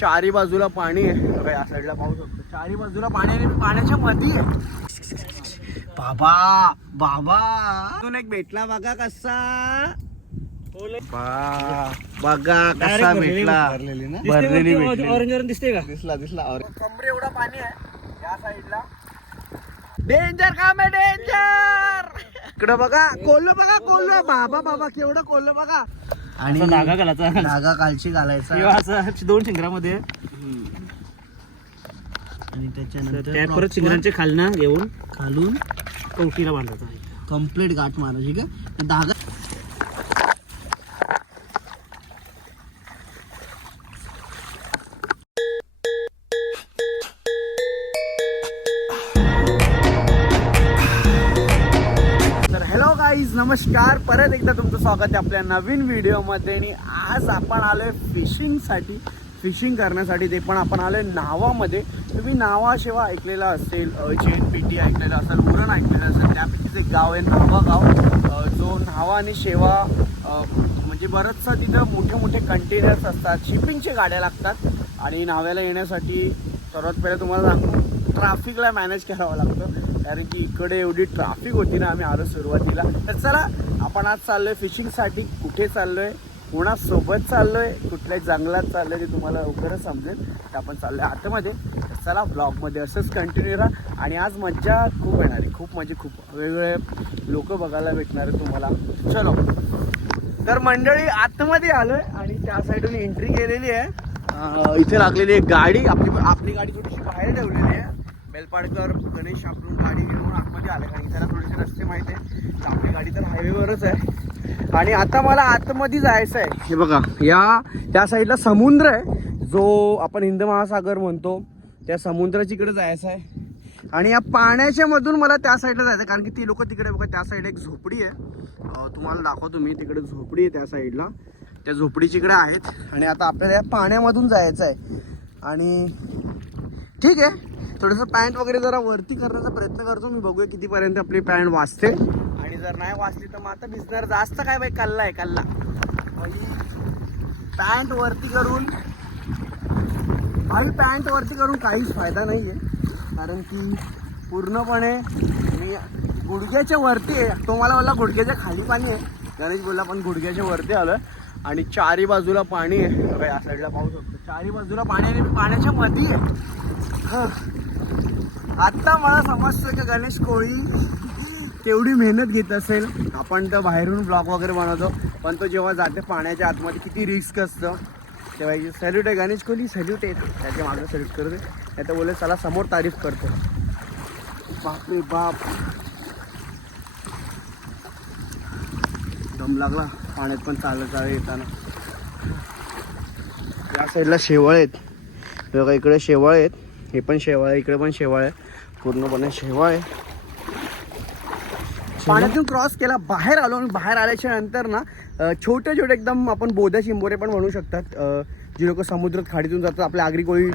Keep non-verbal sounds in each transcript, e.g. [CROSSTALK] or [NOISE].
चारी बाजूला पाणी आहे. बघा या साईडला पाहू शकतो. चारी बाजूला पाणी आहे आणि पाण्याच्या मध्ये आहे. बाबा बाबा. अजून एक भेटला बघा कसा. बघा कसा भेटला भरलेली भेटली. ऑरेंज ऑरेंज दिसते का? दिसला दिसला. कमरे एवढा पाणी आहे. या साईडला डेंजर काम आहे डेंजर इकडं बघा कोल्ह बघा कोल्ह. बाबा बाबा केवढं कोल्ह बघा. आणि धागा घालायचा. धागा कालची घालायचा. असं दोन शिंगरामध्ये. आणि त्याच्यानंतर परत proper शिंगरांचे खालनं घेऊन खालून कवटीला बांधायचा कंप्लीट गाठ मारायची का धागा गाईज नमस्कार. परत एकदा तुमचं स्वागत आहे आपल्या नवीन व्हिडिओमध्ये. आणि आज आपण आलोय फिशिंगसाठी. फिशिंग करण्यासाठी ते पण आपण आलोय नावामध्ये. तुम्ही नावाशिवा ऐकलेला असेल चेन टी ऐकलेलं असेल उरण ऐकलेलं असेल त्यापैकीच एक गाव आहे नावा गाव जो नावा आणि शेवा म्हणजे बरंचसं तिथं मोठे मोठे कंटेनर्स असतात शिपिंगच्या गाड्या लागतात. आणि नाव्याला येण्यासाठी सर्वात पहिले तुम्हाला सांगू ट्राफिकला मॅनेज करावं लागतं. कारण की इकडे एवढी ट्रॅफिक होती ना आम्ही आलो सुरुवातीला. तर चला आपण आज चाललोय फिशिंगसाठी कुठे चाललोय? कोणासोबत चाललोय? कुठल्या जंगलात चाललोय ते तुम्हाला लवकरच समजेल. तर आपण चाललोय आतमध्ये. चला ब्लॉगमध्ये असंच कंटिन्यू राहा. आणि आज मज्जा खूप येणार आहे. खूप म्हणजे खूप वेगवेगळे लोक बघायला भेटणार आहे तुम्हाला. चलो. तर मंडळी आतमध्ये आलो आहे आणि त्या साईडून एंट्री केलेली आहे. इथे लागलेली एक गाडी. आपली आपली गाडी थोडीशी बाहेर ठेवलेली आहे. बेलपाडकर गणेश आपलं गाडी घेऊन आतमध्ये आले. आणि त्याला थोडेसे रस्ते माहिती आहे तर आपली गाडी तर हायवेवरच आहे. आणि आता मला आतमध्ये जायचं आहे हे बघा या त्या साईडला समुद्र आहे. जो आपण हिंद महासागर म्हणतो त्या समुद्राच्या जायचं आहे आणि या पाण्याच्या मधून मला त्या साईडला जायचं आहे, कारण की ती लोक तिकडे बघा त्या साईडला एक झोपडी आहे. तुम्हाला दाखवतो मी तिकडे झोपडी आहे त्या साईडला त्या झोपडीची इकडे आहेत. आणि आता आपल्याला या पाण्यामधून जायचं आहे आणि ठीक आहे. थोडंसं पॅन्ट वगैरे जरा वरती करण्याचा प्रयत्न करतो. मी बघूया कितीपर्यंत आपली पॅन्ट वाचते आणि जर नाही वाचली तर मग आता भिजणार जास्त काय बाई कल्ला आहे कल्ला. पॅन्ट वरती करून आणि पॅन्ट वरती करून काहीच फायदा नाही आहे कारण की पूर्णपणे मी गुडघ्याच्या वरती आहे. तो मला बोलला गुडघ्याच्या खाली पाणी आहे. गणेश बोलला पण गुडघ्याच्या वरती आलं आणि चारी बाजूला पाणी आहे. या साईडला पाहू शकतो. चारी बाजूला पाणी आणि मी पाण्याच्या मधी आहे. हं. आत्ता मला समजतं की गणेश कोळी तेवढी मेहनत घेत असेल. आपण तर बाहेरून ब्लॉग वगैरे बनवतो पण तो जेव्हा जाते पाण्याच्या आतमध्ये किती रिस्क असतं. तेव्हा सॅल्यूट आहे. गणेश कोहली सॅल्यूट आहे. त्याच्या मागं सॅल्यूट करते नाही तर बोले चला समोर तारीफ करतो. बापरे बाप. दम लागला. पाण्यात पण चालत चालत येताना. या साईडला शेवळ आहेत. बघा इकडे शेवळ आहेत. हे पण शेवाळ आहे इकडे पण शेवाळ आहे. पूर्णपणे शेवाळ आहे. पाण्यातून क्रॉस केला बाहेर आलो आणि बाहेर आल्याच्यानंतर ना छोटे छोटे एकदम आपण बोध्या चिंबोरे पण म्हणू शकतात. जी लोक समुद्रात खाडीतून जातात आपल्या आगरी कोळी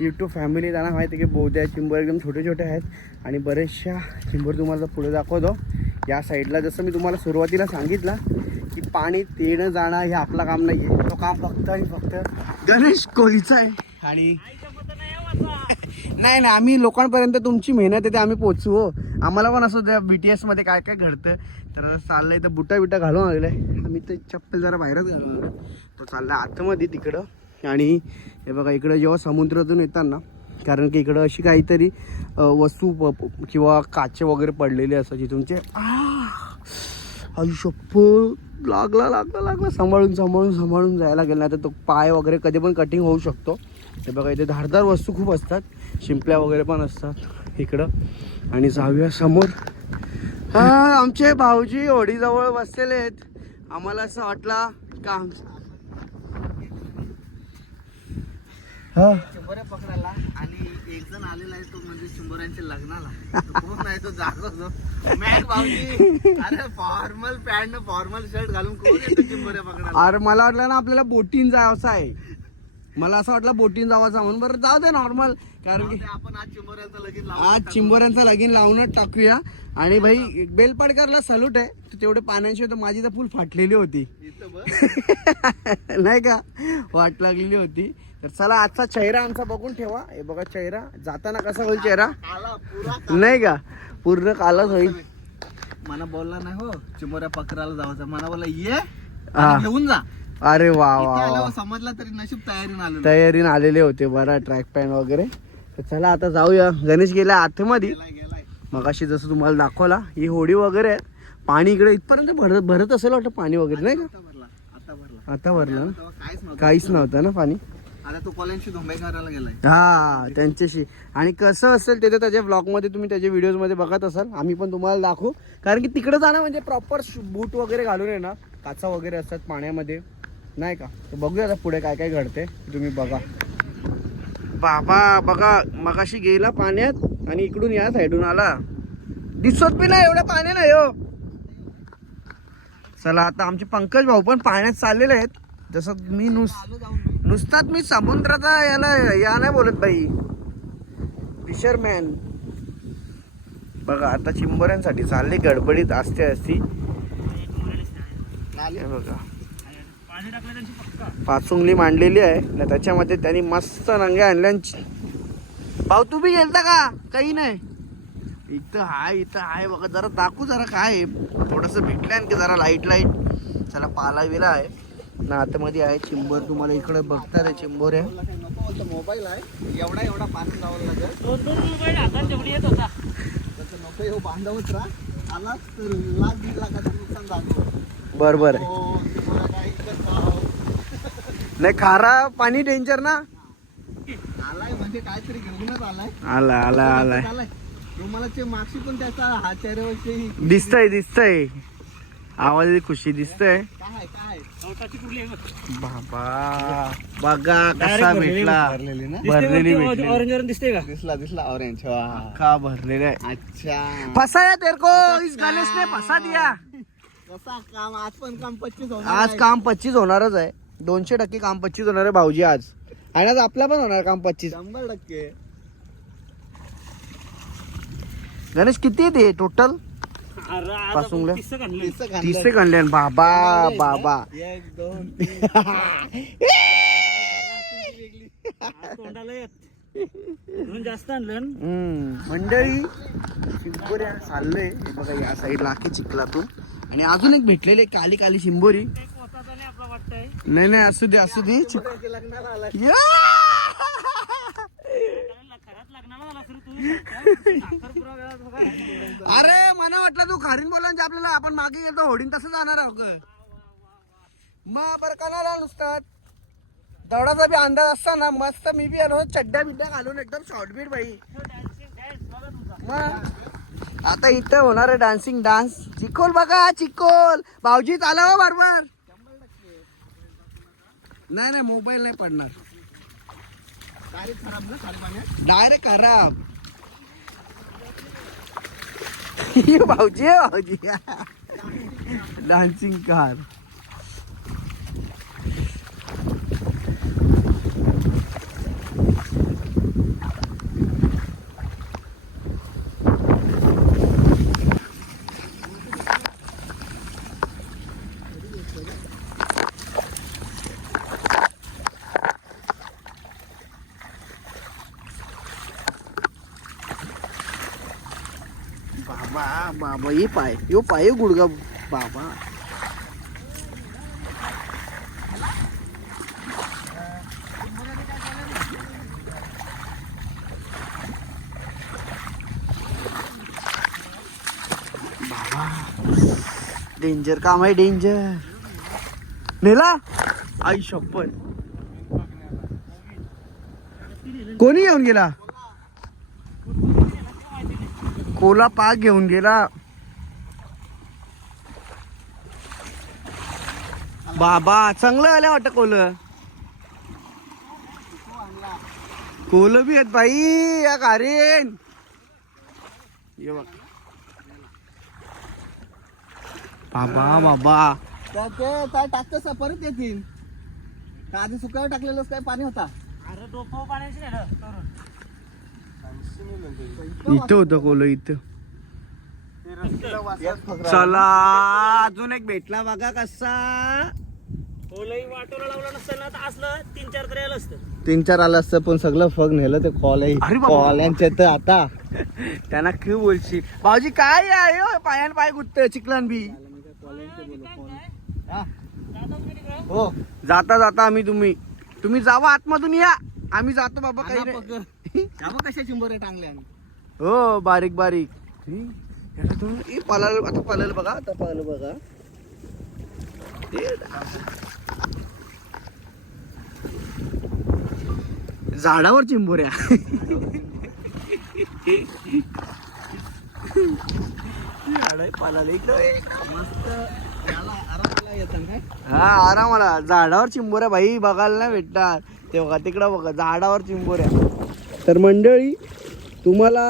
यूट्यूब फॅमिली त्यांना माहिती आहे की बोध्या चिंबोरे एकदम छोटे छोटे आहेत. आणि बरेचशा चिंबोरे तुम्हाला पुढे दाखवतो. या साईडला जसं मी तुम्हाला सुरुवातीला सांगितलं की पाणी येणं जाणं हे आपलं काम नाही आहे तो काम फक्त आणि फक्त गणेश कोहलीचं आहे. आणि नाही नाही आम्ही लोकांपर्यंत तुमची मेहनत आहे ते आम्ही पोचवू हो. आम्हाला पण असं त्या बी टी एसमध्ये काय काय घडतं. तर चाललंय तर बुटा बिटा घालून आलेलं आहे आम्ही ते चप्पल जरा बाहेरच घालून आलो तो चालला आतमध्ये तिकडं. आणि हे बघा इकडं जेव्हा समुद्रातून येताना कारण की इकडं अशी काहीतरी वस्तू प- किंवा काचे वगैरे पडलेले असायचे तुमचे आयुष्य लागला लागला लागला. सांभाळून सांभाळून सांभाळून जायला गेला. तर तो पाय वगैरे कधी पण कटिंग होऊ शकतो. ते बघा इथे धारदार वस्तू खूप असतात. शिंपल्या वगैरे पण असतात इकडं. आणि जाऊया समोर. हा आमचे भाऊजी होडीजवळ बसलेले आहेत. आम्हाला असं वाटला का? आमचं हा पकडायला. एक जण आलेला आहे तो म्हणजे चिंबोऱ्यांच्या लग्नाला. तो कोण आहे तो जागो मॅक भाऊजी अरे फॉर्मल पॅन्ट फॉर्मल शर्ट घालून कोण येतो चिंबोऱ्या पकडायला अरे मला वाटलं ना आपल्याला बोटीन जायचं आहे. मला असं वाटलं बोटीन जावायचं म्हणून. बरं जाऊ दे नॉर्मल कारण की आपण आज चिंबोऱ्यांचं लगीन लावू आज चिंबोऱ्यांचा लगीन लावूनच टाकूया. आणि भाई बेलपाडकरला सल्यूट आहे. तेवढे पाण्याची तर माझी तर फुल फाटलेली होती. [LAUGHS] नाही का? वाट लागलेली होती. तर चला आजचा चेहरा आमचा बघून ठेवा. हे बघा चेहरा. जाताना कसा होईल चेहरा? नाही का? पूर्ण कालच होईल. मला बोलला नाही हो. चिमोऱ्या पकडायला जायचं मला बोला ये हा. घेऊन जा. अरे वा वा वा. समजला तरी नशीब तयारीने आलो तयारीने आलेले होते बरा ट्रॅक पॅन्ट वगैरे. तर चला आता जाऊया. गणेश गेला आतमध्ये. गेलाय गेलाय. मगाशी जसं तुम्हाला दाखवला ही होडी वगैरे आहे पाणी इकडे इथपर्यंत भरत भरत असेल वाटतं पाणी वगैरे नाही आता भरला आता भरला. का आता भरलं ना? तेव्हा काहीच नव्हतं. काहीच नव्हतं ना पाणी? आता तू कॉलेजशी गेलाय. हा त्यांच्याशी. आणि कसं असेल ते तर त्याच्या ब्लॉगमध्ये तुम्ही त्याच्या व्हिडिओजमध्ये बघत असाल. आम्ही पण तुम्हाला दाखवू. कारण की तिकडे जाणं म्हणजे प्रॉपर बूट वगैरे घालून ना काचा वगैरे असतात पाण्यामध्ये. नाही का? तर बघूया आता पुढे काय काय घडते तुम्ही बघा. बाबा बघा मगाशी गेला पाण्यात आणि इकडून या साईडून आला. दिसत बी नाही एवढं पाणी नाही हो. चला आता आमचे पंकज भाऊ पण पाण्यात चाललेले आहेत. जसं मी नुस. नुसताच मी समुद्राचा याला या नाही बोलत बाई. फिशरमॅन बघा आता चिंबोऱ्यांसाठी चालले गडबडीत असते असती. नाली. बघा. पाचुंगली मांडलेली आहे आणि त्याच्यामध्ये त्यांनी मस्त नंगे आणल्या भाऊ तू बी गेलता का? काही नाही. इथं हाय इथं हाय बघा जरा दाखवू जरा काय थोडस भेटलं की जरा लाइट लाइट चला पाला विला आहे. ना आतमध्ये आहे चिंबर तुम्हाला इकडे बघता रे चिंबोर आहे. मोबाईल आहे. एवढा एवढा पाणी लावायला लागेल दोन दोन मोबाईल हातात तेवढी येत होता नको येऊ बांधवच राहा आलाच तर लाख दीड लाखाचं नुकसान झालं बर बर आहे हो तुम्हाला राहावं. नाही खारा पाणी डेंजर ना? आलाय म्हणजे काहीतरी घेऊनच आलाय आला आला आलाय. आलाय तुम्हाला मागशी पण त्याचा हा चेहऱ्यावरची दिसतंय दिसतंय. आवाज खुशी दिसतंय. बाबा बघा कसा भेटला भरलेली भेटली. ऑरेंज ऑरेंज दिसते का दिसला दिसला ऑरेंज का भरलेला आहे. अच्छा. फसाया तेरे को इस गणेश ने फसा दिया. काम आज पण काम पच्चीस होणार आज आहे. काम पच्चीस होणारच आहे. दोनशे टक्के काम पच्चीस होणार आहे भाऊजी आज. आणि आज आपला पण होणार काम पच्चीस. शंभर टक्के. गणेश किती येते टोटल पासून आपण किस्सा काढले तीस घालणार. तीस आणले बाबा बाबा. एक दोन [LAUGHS] जास्त आणलं. मंडळी शिंबोऱ्या चाललंय. हे बघा या साईडला आखे चिखलातून. आणि अजून एक भेटलेले काली काली शिंबोरी. नाही नाही असू दे असू दे. चिक- पोराच्या लग्नाला आलाय या! कारण खरात लग्नाला झाला असेल तू साखरपुडा वेळा बघा. अरे मला वाटलं तू खारीन बोला आपल्याला आपण मागे गेलो होडीन तसं जाणार आहोत ग. मग बरं कणाला नुसतं? दौडाचा बी अंदाज असता ना मस्त मी बी आलो चड्ड्या बिड्ड्या घालून एकदम शॉर्ट बीट बाई. मग आता इथं होणार आहे डान्सिंग डान्स चिकोल बघा चिकोल भाऊजी चाला हो बरोबर. नाही नाही मोबाईल नाही पडणार तारीख खराब ना खाली पाण्यात डायरेक्ट खराब. [LAUGHS] भाऊजी भाऊजी. [LAUGHS] डान्सिंग कार बाबा, ये पाय, यो पाय गुडगा बाबा। डेंजर काम आहे डेंजर नेला? आई शपथ। येऊन गेला? कोला पाक घेऊन गेला। बाबा चांगलं आलं वाटत कोल. कोल बी आहेत बाई या कारेन. ये बघ. बाबा बाबा. तर ते काय टाकतस परत येतील. का आधी सुकावर टाकलेलंच काय पाणी होता. अरे डोकं पाण्याची. इथं होतं कोल इथं. चला अजून एक भेटला बघा कसा. कोलही वाटोला लावला नसतं ना तर असलं तीन चार तरी आलं असतं. तीन चार आलं असतं पण सगळं फग नेलं ते कॉल अरे बाबा. कॉल्यांचे तर आता. [LAUGHS] त्यांना खूप बोलशी भाऊजी काय आहे? हो? पायान पाय गुत्त चिकलन बी. हो. जाता जाता आम्ही तुम्ही. तुम्ही जावा आतमधून या. आम्ही जातो बाबा काही नाही. कशा चिंबोरे टांगले आम्ही. हो बारीक बारीक. हे, याला तो- ए, पळालं आता पळालं बघा आता पळालं बघा. ए, झाडावर चिंबोऱ्या. हा आरामाला. झाडावर चिंबोऱ्या भाई बघायला नाही भेटणार. ते बघा तिकडं बघा झाडावर चिंबोऱ्या. तर मंडळी तुम्हाला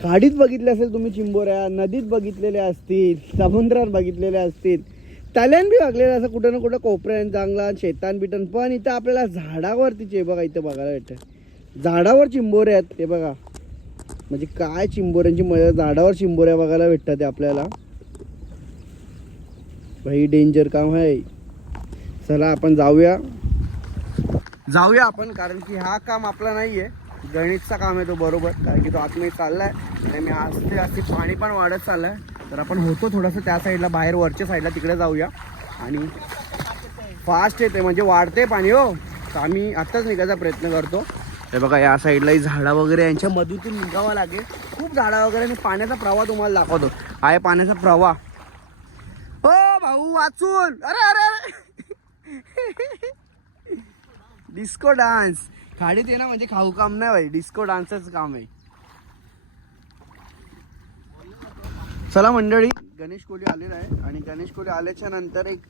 खाडीत बघितल्या असेल तुम्ही चिंबोऱ्या नदीत बघितलेल्या असतील समुद्रात बघितलेल्या असतील तल्यान बी वागलेलं असं कुठं ना कुठं कोपऱ्यान चांगला शेतान बिटन. पण इथं आपल्याला झाडावरतीच आहे बघा इथं बघायला भेटतं झाडावर चिंबोरे आहेत ते बघा. म्हणजे काय चिंबोऱ्यांची मजा झाडावर चिंबोऱ्या बघायला भेटतात ते आपल्याला. भाई डेंजर काम आहे. चला आपण जाऊया. जाऊया आपण कारण की हा काम आपला नाही आहे गणितचा काम आहे तो बरोबर कारण की तो आतमध्ये चाललाय. आणि मी आस्ते आस्ते पाणी पण वाढत चाललंय. तर आपण होतो थोडंसं त्या साईडला बाहेर वरच्या साईडला तिकडे जाऊया. आणि फास्ट येते म्हणजे वाढते पाणी हो. तर आम्ही आत्ताच निघायचा प्रयत्न करतो. हे बघा या साईडलाही झाडं वगैरे यांच्या मधूतून निघावं लागेल. खूप झाडं वगैरे आणि पाण्याचा प्रवाह तुम्हाला दाखवतो. आहे पाण्याचा प्रवाह. हो भाऊ वाचून. अरे अरे अरे. [LAUGHS] डिस्को डान्स खाडीत आहे ना म्हणजे खाऊ काम नाही भाई डिस्को डान्सच काम आहे. चला मंडळी गणेश कोहली आलेला आहे आणि गणेश कोहली आल्याच्यानंतर एक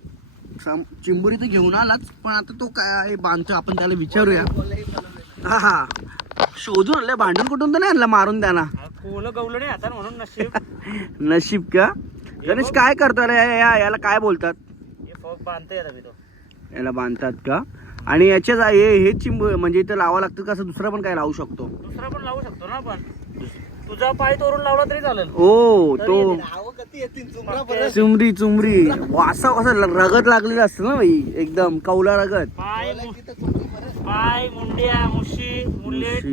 चिंबोरी तर घेऊन आलाच पण आता तो काय बांधतोय आपण त्याला विचारूया. हा हा. शोधून आणलं भांडून कुठून तर नाही आणलं मारून त्यांना कोलं गवलं नाही आता म्हणून नशीब. [LAUGHS] नशीब का? गणेश काय करतो रे? या- याला काय बोलतात? हे बांधता याला बांधतात का? आणि याचे जा- हे हे चिंब म्हणजे इथं लावावं लागतं का? असं दुसरं पण काय लावू शकतो? दुसरा पण लावू शकतो ना आपण. तुझा पाय तोरून लावला तरी चालेल. ओ तो. चुमरा चुमरी असं असं रगत लागलेलं असतं ना भाई एकदम कौला रगत. पाय पाय मुंड्या मुशी मुलेट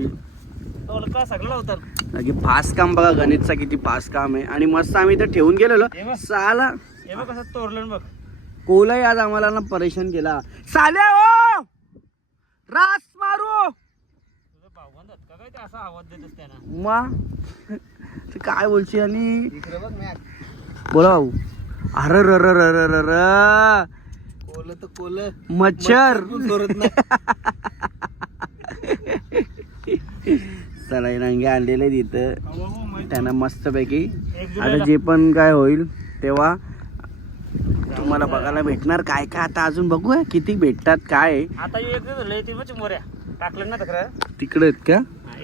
तोलका सगळं बाकी फास्ट काम बघा गणितचा किती फास्ट काम आहे. आणि मस्त आम्ही इथं ठेवून गेलेलो. हे. साला. हे बघ कसं तोरलं बघ. कोलाही आज आम्हाला ना परेशान केला. साल्या ओ! रास मारू तुझं भाऊ बांधत का काय ते असा आवाज देतच त्यांना मा? ते काय बोलशी आणि? इकडे बघ बोला भाऊ. अरे र र र र र र. कोलं तर कोलं. मच्छर. सोडत नाही. चला हे रंगे आणलेले तिथं. त्यांना मस्तपैकी. आता जे पण काय होईल तेव्हा तुम्हाला बघायला भेटणार. काय काय आता अजून बघूया किती भेटतात काय. आहे. आता एक ती मोऱ्या. टाकलं ना तक्रार? तिकडे आहेत का?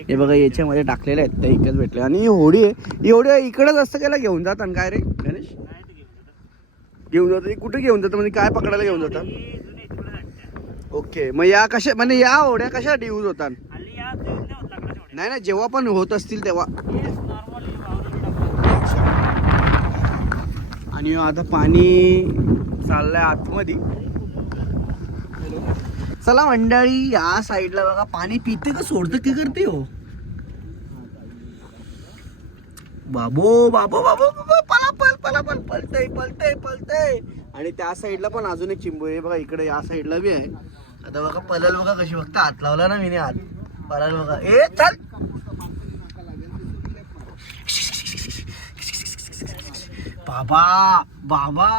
हे बघा याच्यामध्ये टाकलेले आहेत त्या इकडेच भेटले. आणि ही होडी आहे. ही होडी आहे, इकडेच असतं केला घेऊन जातात काय रे गणेश? घेऊन जातात. कुठे घेऊन जातात म्हणजे काय पकडायला घेऊन जातात. ओके मग या कशा म्हणजे या होड्या कशा यूज होतात? नाही. नाही नाही जेव्हा पण होत असतील तेव्हा. आणि आता पाणी चाललंय आतमध्ये. चला मंडळी या साईडला बघा पाणी पिते का सोडतं की करते हो? बाबो बाबो बाबो पला पल पला पल पलतय पलतय पलतय. आणि त्या साईडला पण अजून एक चिंबू आहे बघा इकडे या साईडला बी आहे. आता बघा पलल बघा कशी फक्त हात लावला ना मी हात. पलल बघा. ए चल. बाबा बाबा.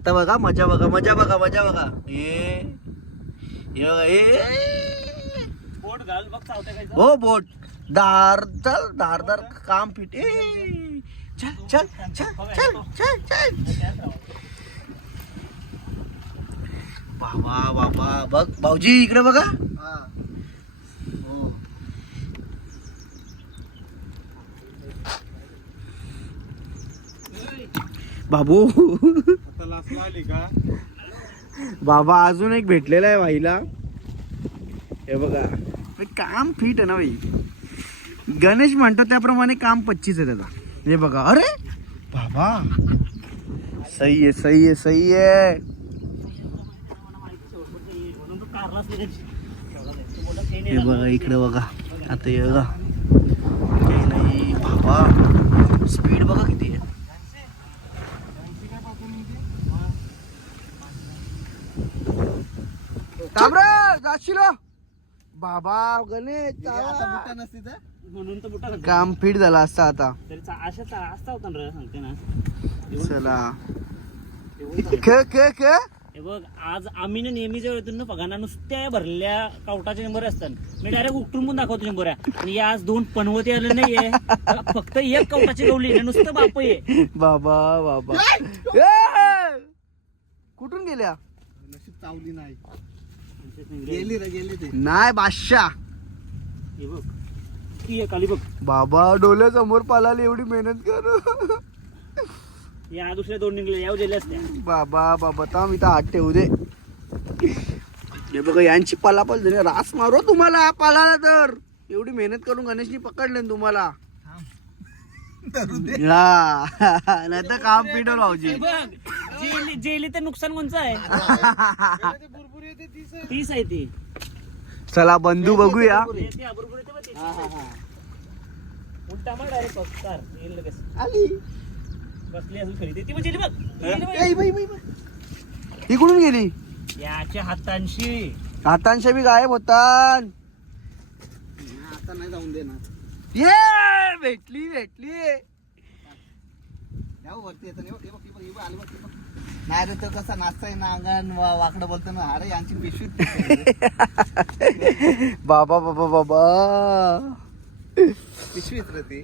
आता बघा मजा बघा मजा बघा मजा बघा. ए हे बघा पोट घाल काय हो बोट. दार चल धारदार काम ए चल चल चल चल चल चल. बाबा बाबा बघ भाऊजी इकडे बघा हा हो बाबू. बाबा अजून एक भेटलेला आहे भाईला हे बघा. काम फिट आहे ना भाई गणेश म्हणतो त्याप्रमाणे काम पच्चीस आहे त्याचा. हे बघा. अरे! बाबा. सही आहे सही आहे सही आहे. हे बघा इकडे बघा. आता हे बघा. काही नाही. बाबा. स्पीड बघा किती आहे तांबरे जाशील हो. बाबा गणेश चावा. म्हणून तर बुटा. काम फिट झालं असतं आता तरी चा- अशा चा- असता होता ना रे सांगते ना चला एवढं झालं. ख ख ख हे बघ आज आम्ही ना नेहमीच्या वेळेतून पगाना नुसत्या भरलेल्या कावटाचे नंबर असतात मी डायरेक्ट उठून पण दाखवतो शंभऱ्या आणि या आज दोन पनवती आले नाहीये फक्त एक कवटाची गवली. नुसतं बाप आहे बाबा बाबा ए! कुठून गेल्या नशीब चावली नाही गेली रे गेली ते. नाही बादशाह. हे बघ. ती आहे खाली बघ. बाबा डोल्यासमोर पालाली एवढी मेहनत कर. या दुसऱ्या दोन निघले याव गेले असत्या बाबा बाबा थांब इथं हात ठेवू दे. हे बघा यांची पलापल झाली. रास मारो तुम्हाला पालाला तर. एवढी मेहनत करून गणेशनी पकडले ना तुम्हाला. हा. नाही तर काम पिटल भाऊजी. हे जेली तर नुकसान कोणचं आहे? [LAUGHS] तीस आहे ती चला बंधू बघूया ते- ते अबरबुर येते बघ ती. उलटा मार direct बघ, कार. येईल लगेच. आली बसली असेल खरी ती पण जेली बघ जेली बघ. ए, बाई, बाई, बाई. इकडून गेली याच्या हातांशी हातांशा बी गायब होतात आता नाही जाऊन देणार ये भेटली भेटली या वरती येतं. हे बघ, हे बघ, हे बघ, हे बघ, आली बघ, हे बघ. नाही रे तो कसा नाचताय ना अंगण वा- वाकडं बोलतो ना अरे यांची पिशवी [LAUGHS] बाबा बाबा बाबा. पिशवीच रे ती.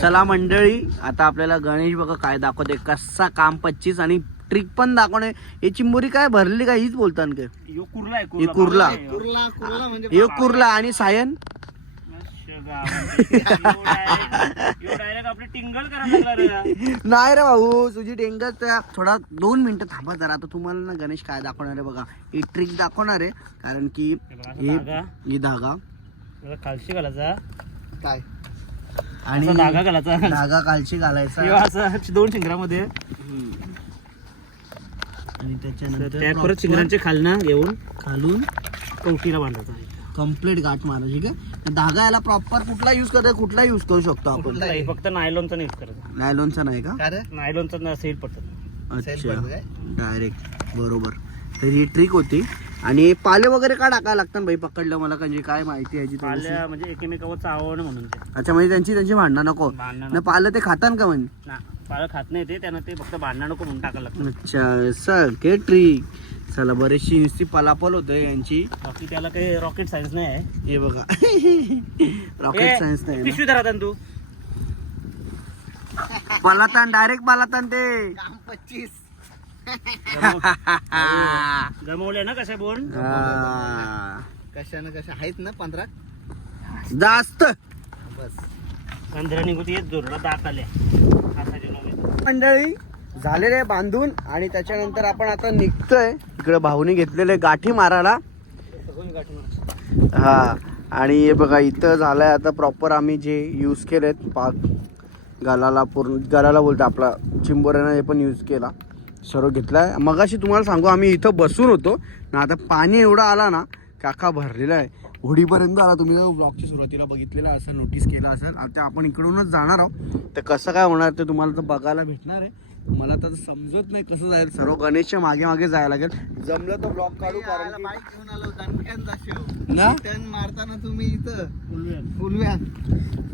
चला मंडळी आता आपल्याला गणेश बघा काय दाखवते कसा काम पच्चीस आणि ट्रिक पण दाखवणे. ही चिंबोरी काय भरली काय हीच बोलतात काय? यो कुर्ला कुर्ला. कुर्ला. कुर्ला म्हणजे कुर्ला आणि सायन. आपले टिंगल करायला. नाही रे भाऊ तुझी डेंगस त्या थोडा दोन मिनिटं थांबा जरा. आता तुम्हाला ना गणेश काय दाखवणार आहे बघा. ही ट्रिक दाखवणार आहे कारण की हे धागा. ही धागा खालशी घालायचा. काय? आणि असा धागा घालायचा. धागा कालची घालायचा. किंवा असं दोन शिंगरामध्ये. आणि त्याच्यानंतर त्या परत proper शिंगरांचे खालना घेऊन खालून कवटीला बांधायचा कंप्लीट गाठ मारायची काय धागा याला प्रॉपर कुठला युज करता कुठला युज करू शकतो आपण? नाही, फक्त नायलॉनचा नाही करायचा नायलॉनचा नाही का? काय रे? नायलॉनचा सेल पडतो. Sale अच्छा. पडतं काय? डायरेक्ट बरोबर. तर ही ट्रिक होती. आणि पाले वगैरे का टाकायला लागतात बाई? पकडलं मला म्हणजे काय माहिती याची थोडीशी? पाल्या म्हणजे एकमेकावर चावणं म्हणून ते. अच्छा म्हणजे त्यांची त्यांची भांडणं नको. भांडणं न पालं ते खातान का म्हणजे ना पालं खात नाही ते त्यानं ते फक्त भांडणं नको म्हणून टाकायला लागतं. अच्छा सर के ट्रिक चला बरीचशी नुसती पलापल होतं यांची. बाकी त्याला काही रॉकेट सायन्स नाही आहे. हे बघा. [LAUGHS] रॉकेट सायन्स नाही ना. पिशवी धरा तू पलातान डायरेक्ट पलातान ते. काम पच्चीस जमवले ना कशा बोल हा. कशानं कशा? आहेत ना पंधरा? जास्त. बस. पंधरा निघून येत जोरला दात नव्हे. मंडळी झालेले आहे बांधून आणि त्याच्यानंतर आपण आता निघतोय. इकडे भाऊने घेतलेले गाठी मारायला. गाठी मार. हा आणि हे बघा इथं झालंय आता प्रॉपर आम्ही जे यूज केलेत पाक गालाला पूर्ण गालाला बोलतो आपला चिंबोऱ्यानं हे पण यूज केला. सर्व घेतलाय. मगाशी तुम्हाला सांगू आम्ही इथं बसून होतो. ना आता पाणी एवढं आला ना काका भरलेला आहे. होडीपर्यंत आला तुम्ही. ब्लॉगच्या सुरुवातीला बघितलेलं असेल नोटीस केलं असेल. आता आपण इकडूनच जाणार आहोत. तर कसं काय होणार ते तुम्हाला तर बघायला भेटणार आहे. मला तर समजत नाही कसं जाईल सर्व गणेशच्या मागे मागे जायला लागेल. जमलं तर ब्लॉग काढू कारण की- बाईक घेऊन आलो दणक्यांदा शेव ना? टर्न मारताना तुम्ही इथं. उलव्या. फुलव्यात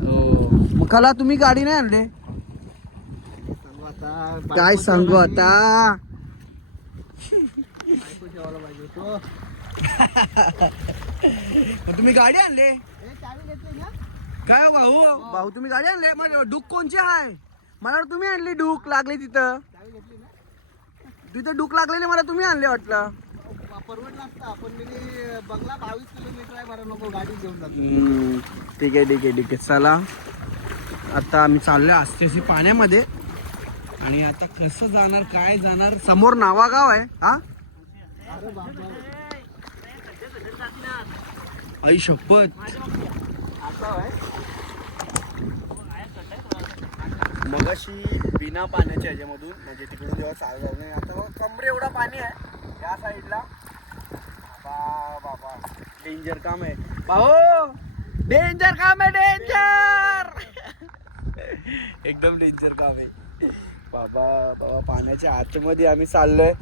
हो. मग कला तुम्ही गाडी नाही आणले? सांगू आता. काय बायको सांगू ठेवायला आता? पाहिजे, बायको ठेवायला पाहिजे तो मग तुम्ही गाडी आणले? ए, चावी घेतली ना? काय हो भाऊ? भाऊ तुम्ही गाडी आणले? मग डूक कोणची आहे? मला तुम्ही आणली डूक लागली तिथं. तिथं डूक लागलेली मला तुम्ही आणले वाटलं. परवडलं असतं. आपण मी बंगला बावीस किलोमीटर आहे बरं नको गाडी घेऊन जातो. ठीक आहे ठीक आहे ठीक आहे. चला. आता आम्ही चाललोय आस्तेसी पाण्यामध्ये. आणि आता कसं जाणार काय जाणार समोर नावागाव आहे हा? आई शपथ. मगाशी बिना पाण्याच्या ह्याच्यामधून म्हणजे तिकडून जेव्हा चालू झालं नाही आता कमरे एवढा पाणी आहे या साईडला बाबा बाबा डेंजर काम आहे. भाऊ डेंजर काम आहे डेंजर [LAUGHS] एकदम डेंजर काम आहे. बाबा बाबा पाण्याच्या आतमध्ये आम्ही चाललोय.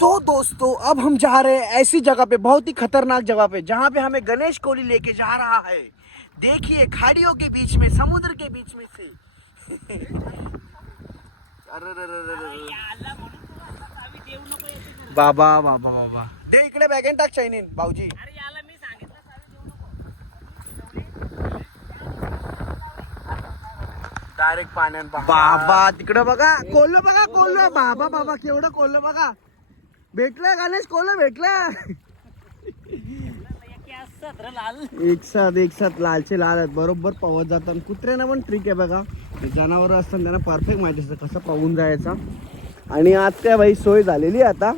तो दोस्तों अब हम जा रहे हैं ऐसी जगह पे बहुत ही खतरनाक जगह पे जहाँ पे हमें गणेश कोहली लेके जा रहा है। देखिए खाड़ियों के बीच में समुद्र के बीच में से। अरे. बाबा बाबा बाबा. ते इकडे बॅगेन टाक चायनीन भाऊजी. डायरेक्ट पाण्यात बाबा तिकडं बघा कोल्ह बघा कोल्ह. बाबा बाबा केवढं कोल्ह बघा. भेटलं गणेश कोल्ह भेटलं एक साथ एक साथ लालचे लाल आहेत. बरोबर पवत जातात. कुत्र्यांना पण ट्रिक आहे बघा. जनावर असतात त्यांना परफेक्ट माहिती असतं कसं पाहून जायचा. आणि आज काय भाई सोय झालेली आहे आता.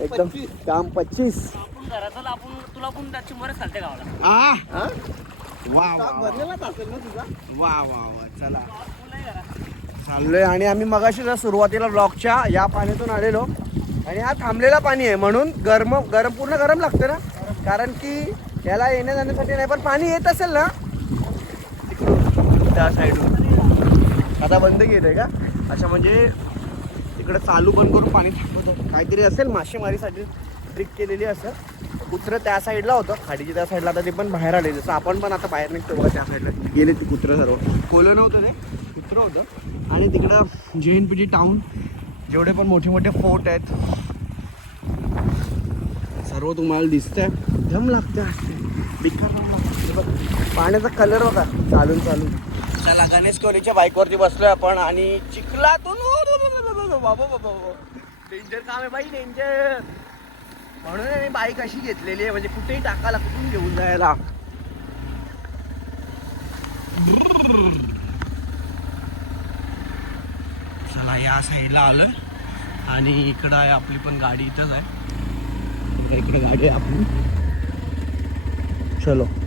एकदम काम पच्चीस. आपण घरात आपण तुला पण त्या चिंबोऱ्या चालते गावाला. आ? वा वा वा. वा वा वा. चला. चाललोय. आणि आम्ही मगाशी सुरुवातीला ब्लॉकच्या या पाण्यातून आलेलो. आणि हा थांबलेला पाणी आहे. म्हणून गरम गरम पूर्ण गरम लागतं ना? कारण की याला येण्या जाण्यासाठी नाही पण पाणी येत असेल ना? त्या साईडून. आता बंद केलंय का? अच्छा म्हणजे तिकडं चालू बंद करून पाणी थांबवतो काहीतरी असेल मासेमारीसाठी ट्रिक केलेली असेल. कुत्रं त्या साईडला होतं. खाडीच्या त्या साईडला आता ते पण बाहेर आले. जसं आपण पण आता बाहेर निघतो बघा त्या साईडला. गेले ते कुत्रं सर्व. कोलं नव्हतं ते कुत्रं होतं. आणि तिकडं जे एन पी जी टाऊन जेवढे पण मोठे मोठे फोर्ट आहेत. सर्व तुम्हाला दिसतंय. लागते लागतं बिकार पाण्याचा कलर बघा चालून चालून चला गणेश कोहलीच्या बाईकवरती बसलोय आपण आणि चिखलातून बाबा बाबा डेंजर काम आहे बाई डेंजर म्हणून मी बाईक अशी घेतलेली आहे म्हणजे कुठेही टाकायला कुठून घेऊन जायला चला या साईडला आलोय आणि इकडं आहे आपली पण गाडी इथंच आहे इकडे गाडी आहे आपली चलो